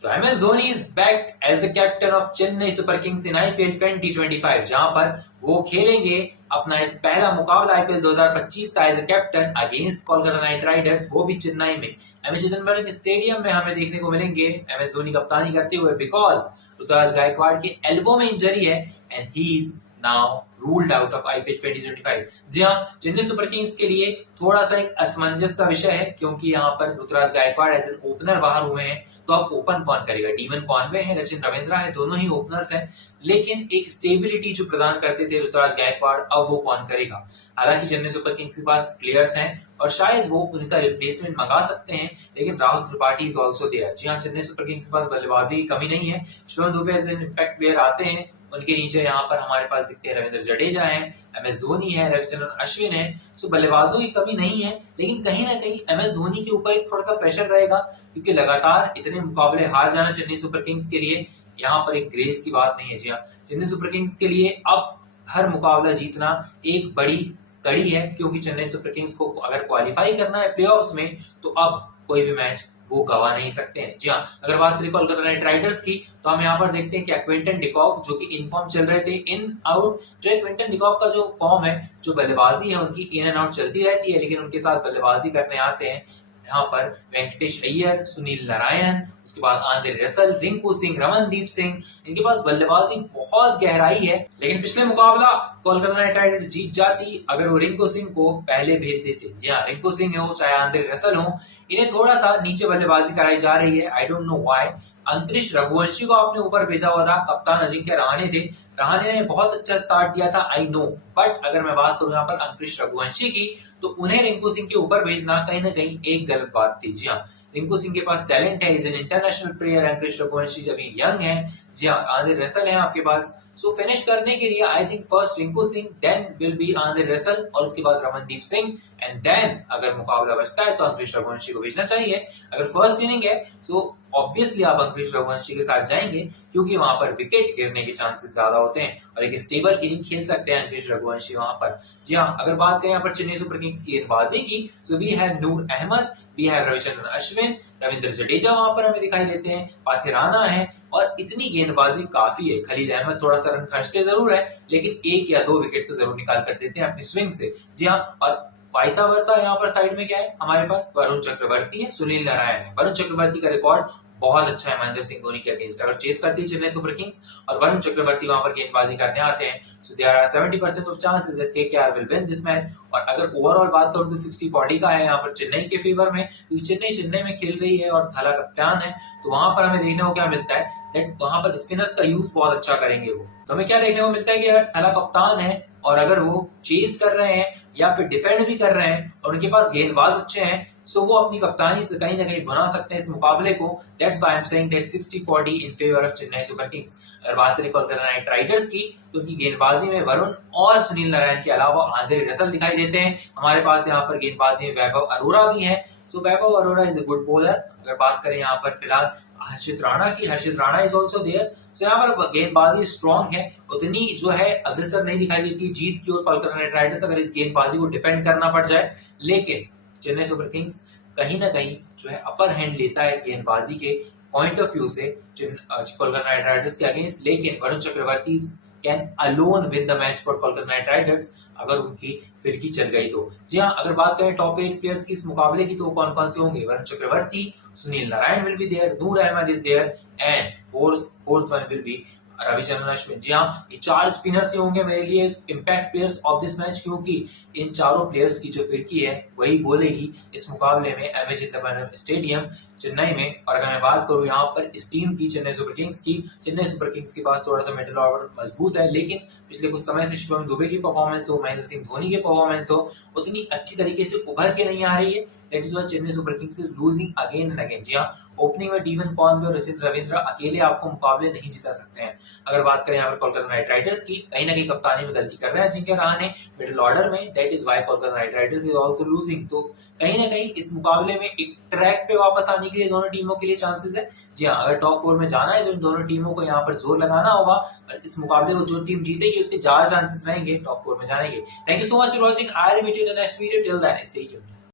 So MS Dhoni is back as the captain of Chennai Super Kings in IPL 2025, जहां पर वो खेलेंगे अपना इस पहला मुकाबला IPL 2025 का as a captain against Kolkata Knight Riders, वो भी चेन्नई में एमए चिदंबरम स्टेडियम में हमें देखने को मिलेंगे MS धोनी कप्तानी करते हुए, बिकॉज ऋतुराज गायकवाड़ के एल्बो में इंजरी है and he is now ruled out of IPL 2025। जी हाँ, चेन्नई सुपर किंग्स के लिए थोड़ा सा एक असमंजस का विषय है, क्योंकि यहाँ पर Ruturaj Gaikwad as an opener बाहर हुए हैं, तो अब ओपन कौन करेगा? डीवन कॉनवे है, रचिन रविंद्रा है, दोनों ही ओपनर्स हैं, लेकिन एक स्टेबिलिटी जो प्रदान करते थे ऋतुराज गायकवाड़, अब वो कौन करेगा? हालांकि चेन्नई सुपर किंग्स के पास प्लेयर्स हैं और शायद वो उनका रिप्लेसमेंट मंगा सकते हैं, लेकिन Rahul Tripathi is also there. जी हाँ, चेन्नई सुपर किंग्स के पास बल्लेबाजी की कमी नहीं है, Shivam Dube as an impact player आते हैं, उनके नीचे यहाँ पर हमारे पास दिखते हैं रविंद्र जडेजा है, MS धोनी है, रविचंद्रन अश्विन है, सो बल्लेबाजों की कमी नहीं है, लेकिन कहीं ना कहीं MS धोनी के ऊपर एक थोड़ा सा प्रेशर रहेगा, क्योंकि लगातार इतने मुकाबले हार जाना चेन्नई सुपर किंग्स के लिए यहाँ पर एक ग्रेस की बात नहीं है। जी हाँ, चेन्नई सुपर किंग्स के लिए अब हर मुकाबला जीतना एक बड़ी कड़ी है, क्योंकि चेन्नई सुपर किंग्स को अगर क्वालिफाई करना है प्लेऑफ्स में, तो अब कोई भी मैच वो गवा नहीं सकते हैं। जी हाँ, अगर बात करें कोलकाता नाइट राइडर्स की, तो हम यहाँ पर देखते हैं कि क्विंटन डिकॉक जो कि इन फॉर्म चल रहे थे, इन आउट, जो क्विंटन डिकॉक का जो फॉर्म है, जो बल्लेबाजी है उनकी इन एंड आउट चलती रहती है, लेकिन उनके साथ बल्लेबाजी करने आते हैं यहाँ पर वेंकटेश अय्यर, सुनील नारायण, उसके बाद आंद्रे रसल, रिंकू सिंह, रमनदीप सिंह, इनके पास बल्लेबाजी बहुत गहराई है। लेकिन पिछले मुकाबला कोलकाता नाइट राइडर्स जीत जाती अगर वो रिंकू सिंह को पहले भेज देते। जी हाँ, रिंकू सिंह हो चाहे आंद्रे रसल हो, इन्हें थोड़ा सा नीचे बल्लेबाजी कराई जा रही है, आई डोंट नो व्हाई। अंतरिक्ष रघुवंशी को आपने ऊपर भेजा हुआ था, कप्तान अजिंक्य रहाणे थे, रहाणे ने बहुत अच्छा स्टार्ट दिया था, आई नो, बट अगर मैं बात करूं यहाँ पर अंतरिक्ष रघुवंशी की, तो उन्हें रिंकू सिंह के ऊपर भेजना कहीं ना कहीं एक गलत बात थी। जी हाँ, रिंकू सिंह के पास टैलेंट है, इज एन इंटरनेशनल प्लेयर, अंतरिक्ष रघुवंशी अभी यंग है। जी हाँ, आंद्रे रसल है आपके पास, सो फिनिश करने के लिए I think first Rinku Singh, then will be Andre Russell, और उसके बाद रमनदीप सिंह, एंड देन अगर मुकाबला बचता है तो अंतरिक्ष रघुवंशी को भेजना चाहिए। अगर फर्स्ट इनिंग है तो ऑब्वियसली आप अंतरिक्ष रघुवंशी के साथ जाएंगे, क्योंकि वहां पर विकेट गिरने के चांसेस ज्यादा होते हैं और एक स्टेबल इनिंग खेल सकते हैं अंतरिक्ष रघुवंशी वहां पर। जी हाँ, अगर बात करें यहाँ पर चेन्नई सुपर किंग्स की गेंदबाजी की, तो we have Noor Ahmad, we have Ravichandran Ashwin, Ravindra Jadeja वहां पर हमें दिखाई देते हैं, पाथिराना है, और इतनी गेंदबाजी काफी है। खलील अहमद थोड़ा सा रन खर्चते जरूर है, लेकिन एक या दो विकेट तो जरूर निकाल कर देते हैं अपनी स्विंग से। जी हाँ, और वाइसा वर्सा यहाँ पर साइड में क्या है हमारे पास, वरुण चक्रवर्ती है, सुनील नारायण है। वरुण चक्रवर्ती का रिकॉर्ड बहुत अच्छा है महेंद्र सिंह धोनी के अगेंस्ट, अगर चेस करती है चेन्नई सुपर किंग्स और वरुण चक्रवर्ती वहां पर गेंदबाजी करने आते हैं, so there are 70% of chances that KKR will win this match. और अगर ओवरऑल बात करूं तो 60-40 का है यहाँ पर चेन्नई के फेवर में, क्योंकि चेन्नई में खेल रही है और थाला कप्तान है, तो वहां पर हमें देखने को क्या मिलता है, दैट वहां पर स्पिनर्स का यूज बहुत अच्छा करेंगे वो। तो हमें क्या देखने को मिलता है कि अगर थाला कप्तान है और अगर वो चेस कर रहे हैं या फिर डिफेंड भी कर रहे हैं और उनके पास गेंदबाज अच्छे हैं, सो वो अपनी कप्तानी से कहीं ना कहीं बना सकते हैं इस मुकाबले को। That's why I am saying that 60-40 in favour of Chennai Super Kings. अगर बात करें कोलकाता नाइट राइडर्स की, तो उनकी गेंदबाजी में वरुण और सुनील नारायण के अलावा आंद्रे रसल दिखाई देते हैं। हमारे पास यहाँ पर गेंदबाजी में वैभव अरोरा भी है, so Vaibhav Arora is a good bowler. अगर बात करें यहाँ पर फिलहाल हर्षित राणा की, Harshit Rana is also there, so यहाँ पर गेंदबाजी स्ट्रॉन्ग है, उतनी जो है अग्रेसर नहीं दिखाई देती जीत की ओर कोलकाता नाइट राइडर्स अगर इस गेंदबाजी को डिफेंड करना पड़ जाए। लेकिन चेन्नई सुपर किंग्स कहीं ना कहीं जो है अपर हैंड लेता है गेंदबाजी के पॉइंट ऑफ व्यू से कोलकाता नाइट राइडर्स के अगेंस्ट, लेकिन Varun Chakravarthy can alone win the match for Kolkata Knight Riders अगर उनकी फिरकी चल गई तो। जी हाँ, अगर बात करें टॉप 8 प्लेयर्स की इस मुकाबले की, तो कौन कौन से होंगे? Varun Chakravarthy, Sunil Narine will be there, Noor Ahmad is there, and fourth one will be Ravichandran Ashwin. जी हाँ, ये 4 स्पिनर्स ही होंगे मेरे लिए impact players of this match, क्योंकि इन चारों प्लेयर्स की जो फिरकी है वही बोलेगी इस मुकाबले में एमए चिदंबरम स्टेडियम चेन्नई में। और अगर मैं बात करूं यहाँ पर इस टीम की, चेन्नई सुपर किंग्स की, चेन्नई सुपर किंग्स के पास थोड़ा सा मिडिल ऑर्डर मजबूत है, लेकिन पिछले कुछ समय से शिवम दुबे की परफॉर्मेंस हो, महेंद्र सिंह धोनी की परफॉर्मेंस हो, उतनी अच्छी तरीके से उभर के नहीं आ रही है। That is why Chennai Super Kings is losing again and again. जी हाँ, ओपनिंग में डीवन कॉनवे और रचिन रविंद्रा अकेले आपको मुकाबले नहीं जिता सकते हैं। अगर बात करें यहाँ पर कोलकाता नाइट राइडर्स की, कहीं ना कहीं कप्तानी में गलती कर रहे हैं अजिंक्य रहाणे मिडिल ऑर्डर में, that is why Kolkata Knight Riders is also losing. तो कहीं ना कहीं इस मुकाबले में एक ट्रैक पे वापस आने के लिए दोनों टीमों के लिए चांसेस है। जी हाँ, अगर टॉप 4 में जाना है तो इन दोनों टीमों को यहाँ पर जोर लगाना होगा, और इस मुकाबले को जो टीम जीतेगी उसके ज्यादा चांसेस रहेंगे टॉप 4 में जाने के। Thank you so much for watching, I will meet you in the next video, till then stay tuned.